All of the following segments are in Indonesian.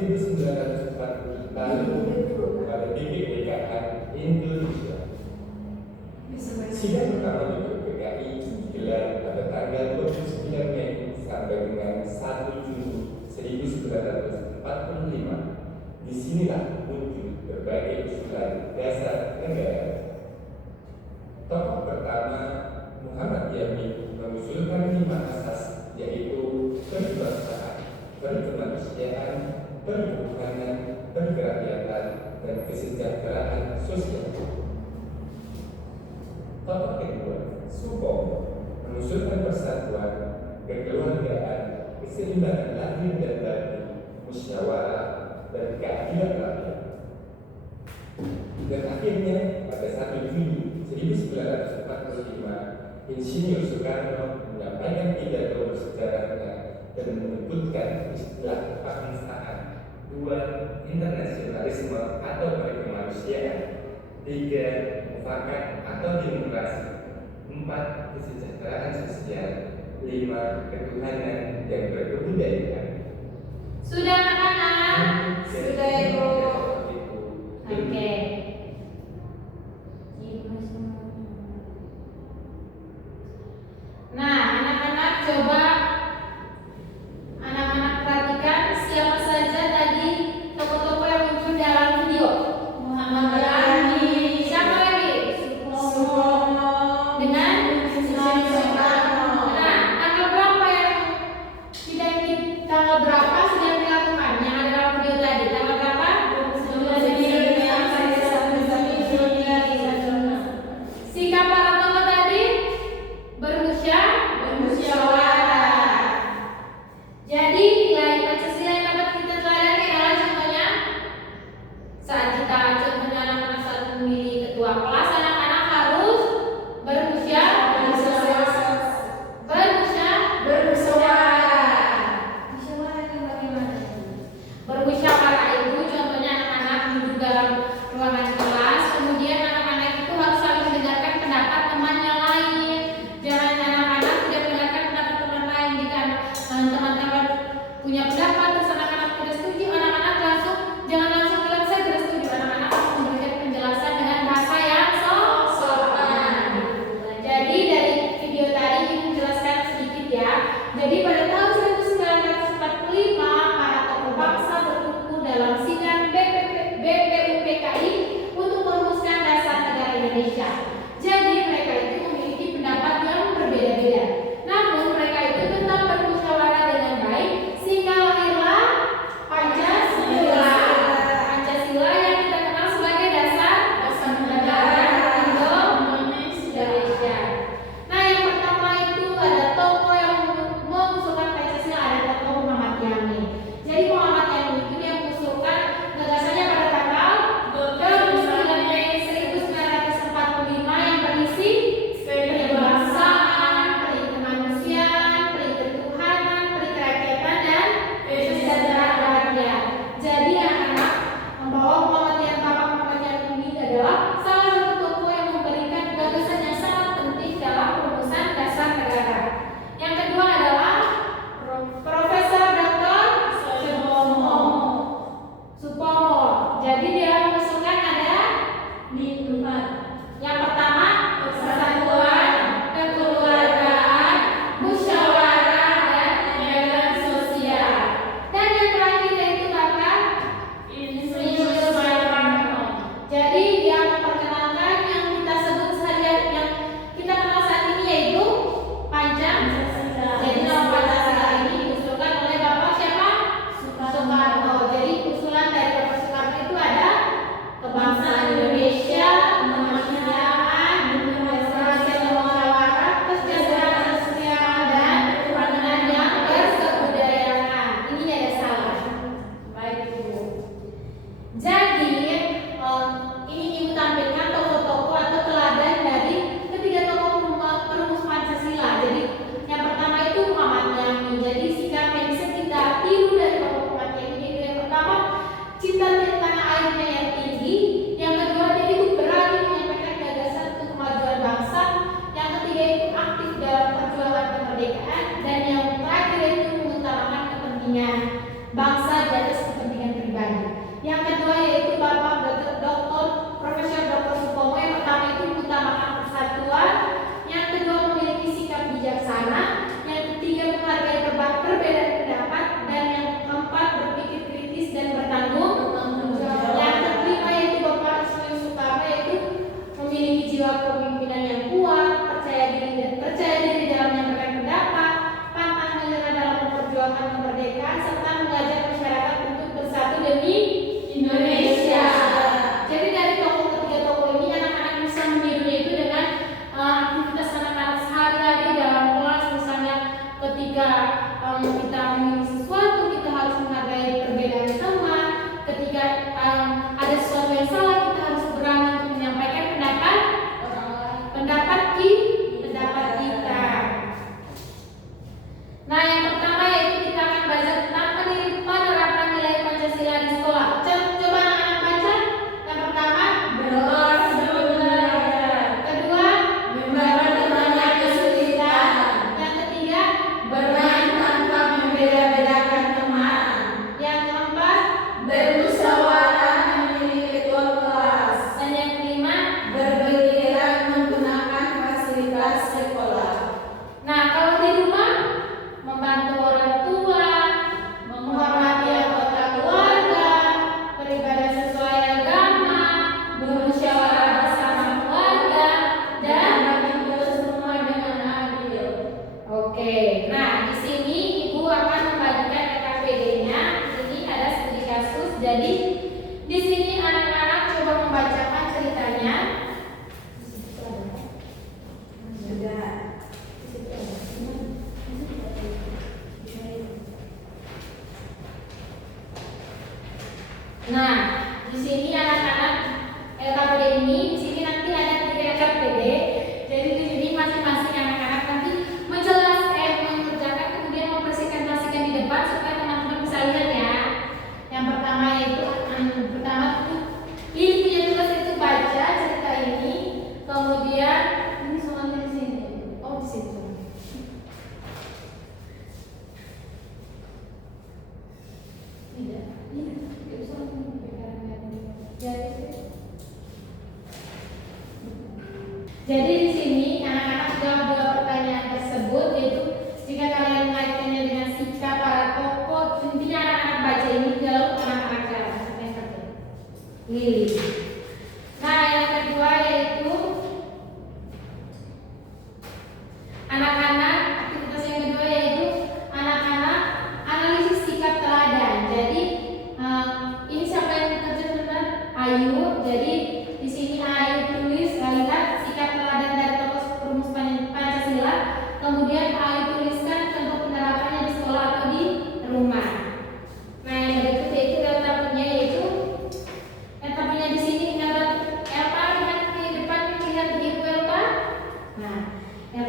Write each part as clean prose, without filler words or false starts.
1940 lalu pada BPPKH Indonesia. Sidang pertama BPPKI digelar pada tanggal 29 Mei sampai dengan 1 Juni 1945. Disinilah muncul berbagai usulan dasar negara. Tokoh pertama Muhammad Yamin mengusulkan 5 asas, yaitu kebangsaan, berkemanusiaan, perhubungan, kerakyatan, dan kesejahteraan sosial. Tokoh kedua, Supomo, mengusulkan persatuan, kekeluargaan, keseimbangan lahir dan batin, musyawarah, dan keadilan rakyat. Dan akhirnya pada 1 Juni 1945, Insinyur Soekarno menyampaikan pidato bersejarahnya dan menyebutkan istilah kebangsaan, 2 internasionalisme atau perkemanusiaan, 3 mufakat atau demokrasi, 4 kesejahteraan sosial, 5 ketuhanan dan berkebudayaan. Sudah anak-anak? Sudah, Ibu. Oke. Nah, anak-anak coba anak-anak perhatikan siapa saja tadi tokoh-tokoh yang muncul dalam video. Muhammad Yani. Siapa lagi? Supomo. Dengan Soekarno. Nah, tanggal berapa yang tidak ingin tanggal berapa sudah dilakukan yang ada dalam video tadi? Tanggal berapa? 29 sampai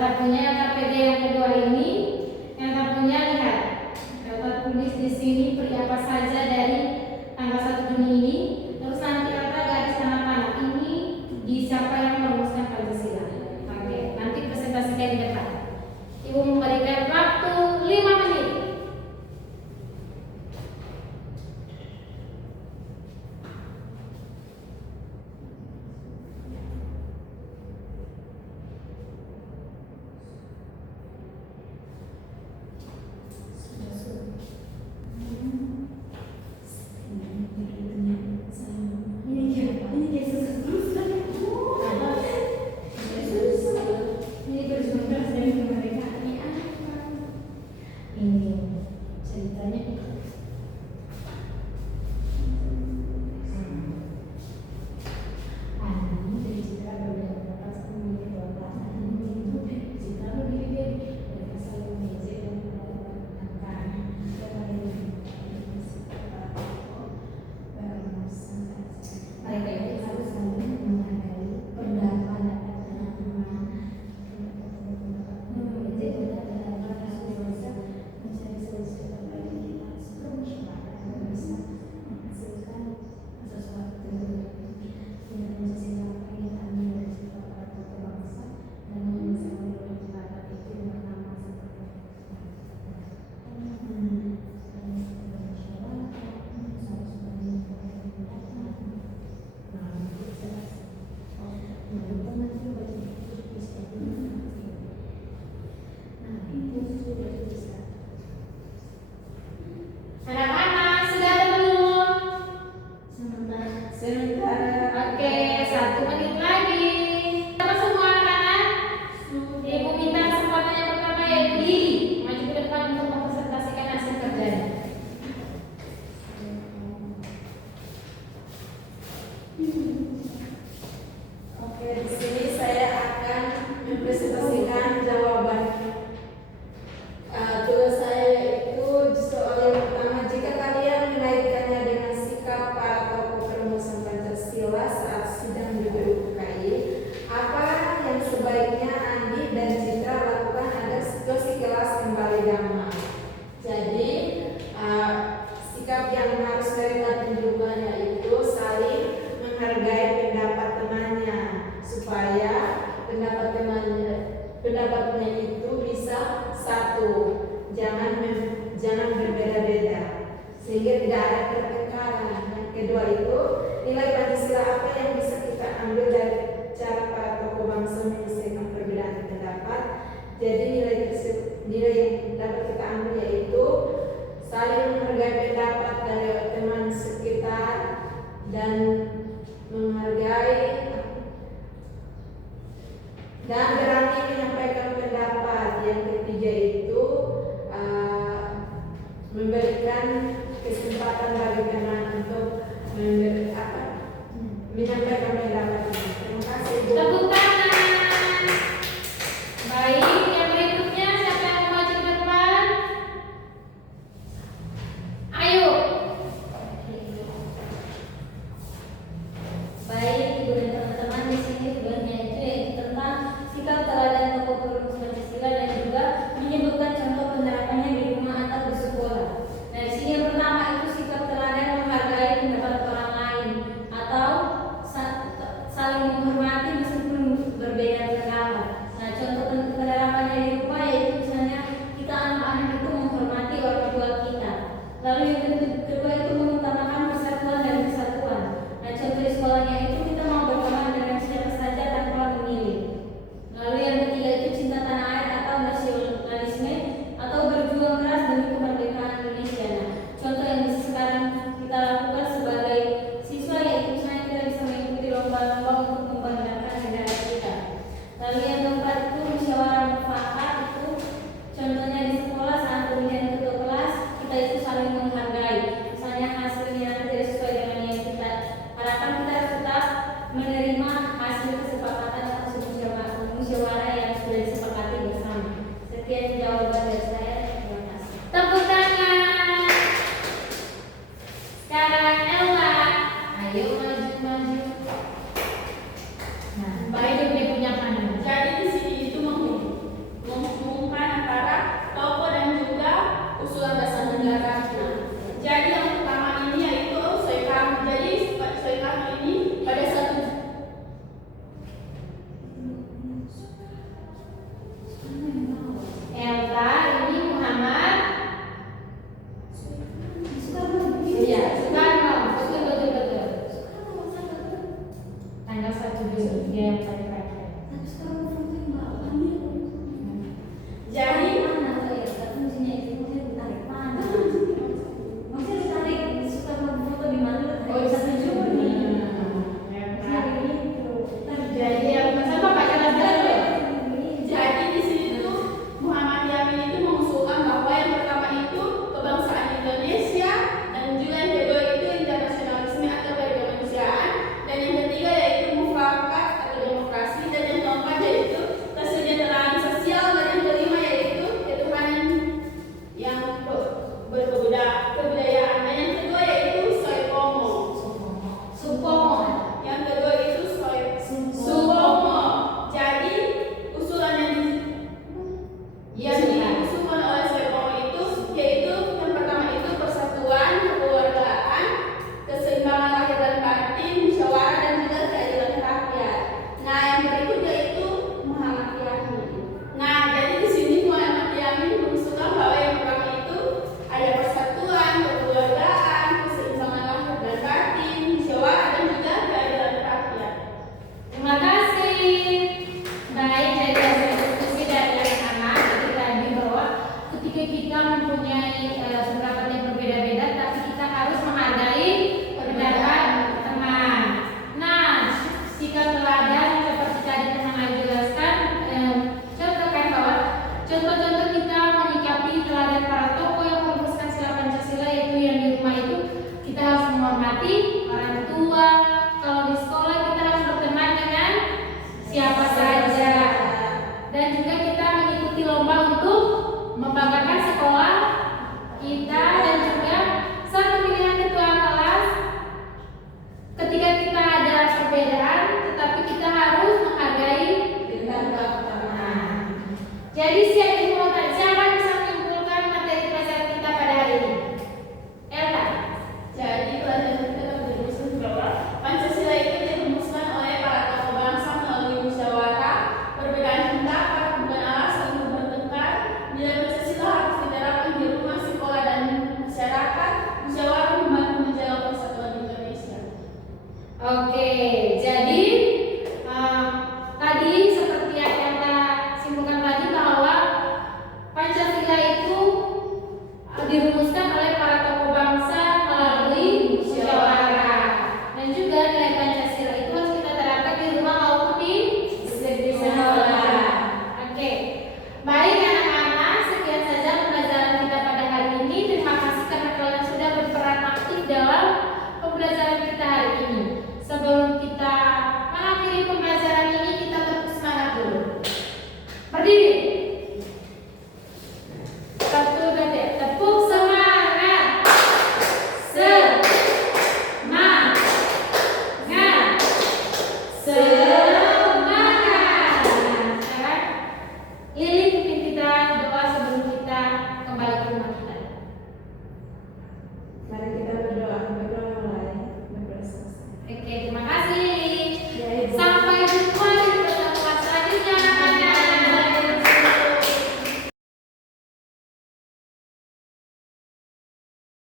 tabunya KPD yang kedua ini, yang tabunya lihat, kita tulis di sini beri apa saja dari tanggal 1 Juni ini. Terus nanti ada garis tanda panah ini di siapa yang merumuskan Pancasila. Oke, nanti presentasikan di depan. Ibu memberikan waktu 5 menit. Ini berjuang keras demi kemerdekaan ini apa? Ini ceritanya. Ini dari citra berbeda pas memiliki dua pasangan itu citra berbeda mereka selalu mengejek dan mengatakan mereka itu harus saling menghargai pendapat anak-anak sudah ada belum? Sementara. Oke, 1 menit lagi. Apa semua anak-anak? Ibu minta kesempatan yang pertama yaitu Lili maju ke depan untuk mempresentasikan hasil kerjanya. Oke, di sini saya akan mempresentasikan jawaban tugas saya, yaitu soal yang pertama. Jika kalian mengaitkannya dengan sikap para tokoh perumusan Pancasila saat sidang di BUKI, apa yang sebaiknya Andi dan Citra lakukan agar situasi kelas kembali damai? Jadi sikap yang harus mereka tunjukkan yaitu saling menghargai pendapat temannya, supaya pendapatnya itu bisa satu, jangan berbeda-beda sehingga tidak ada pertengkaran. Yang kedua itu nilai Pancasila apa yang bisa kita ambil dari cara para tokoh bangsa menyelesaikan perbedaan pendapat. Jadi nilai yang dapat kita ambil yaitu saling menghargai pendapat dari teman sekitar dan menghargai dan berani menyampaikan pendapat. Yang ketiga itu memberikan kesempatan bagi teman untuk menyampaikan pendapatnya. Terima kasih, Bu. Tepuk tangan. Baik, yang berikutnya siapa yang mau maju ke depan? Ayo. Baik, Ibu dan teman-teman, di sini tugasnya itu yaitu tentang sikap teladan tokoh perumus Pancasila dan juga menyebutkan contoh penerapannya di rumah atau di sekolah. Nah, di sini yang pertama itu sikap teladan menghargai pendapat orang lain atau saling menghormati meskipun berbeda pendapat. Nah, contoh teladan juga kita mengikuti lomba untuk membanggakan sekolah kita, dan juga saat pemilihan ketua kelas ketika kita ada perbedaan tetapi kita harus menghargai Bintang pertama. Jadi siapa bisa menyimpulkan materi pelajaran kita pada hari ini? Elta. Jadi pelajaran kita dapat dirumuskan bahwa Pancasila itu dirumuskan oleh para tokoh bangsa melalui musyawarah. Perbedaan kita karena bukan alasan untuk bertengkar. Nilai Pancasila harus diterapkan di rumah, sekolah, dan masyarakat. Musyawarah membantu menjaga persatuan Indonesia. Oke, jadi tadi seperti yang Elta simpulkan tadi bahwa Pancasila itu dirumuskan oleh para tokoh bangsa melalui musyawarah, dan juga nilai Pancasila itu harus kita terapkan di rumah maupun di sekolah. Oke, baik anak-anak, sekian saja pembelajaran kita pada hari ini. Terima kasih karena kalian sudah berperan aktif dalam pembelajaran kita hari ini. Sebelum kita mengakhiri pembelajaran ini, kita tepuk semangat dulu. Berdiri.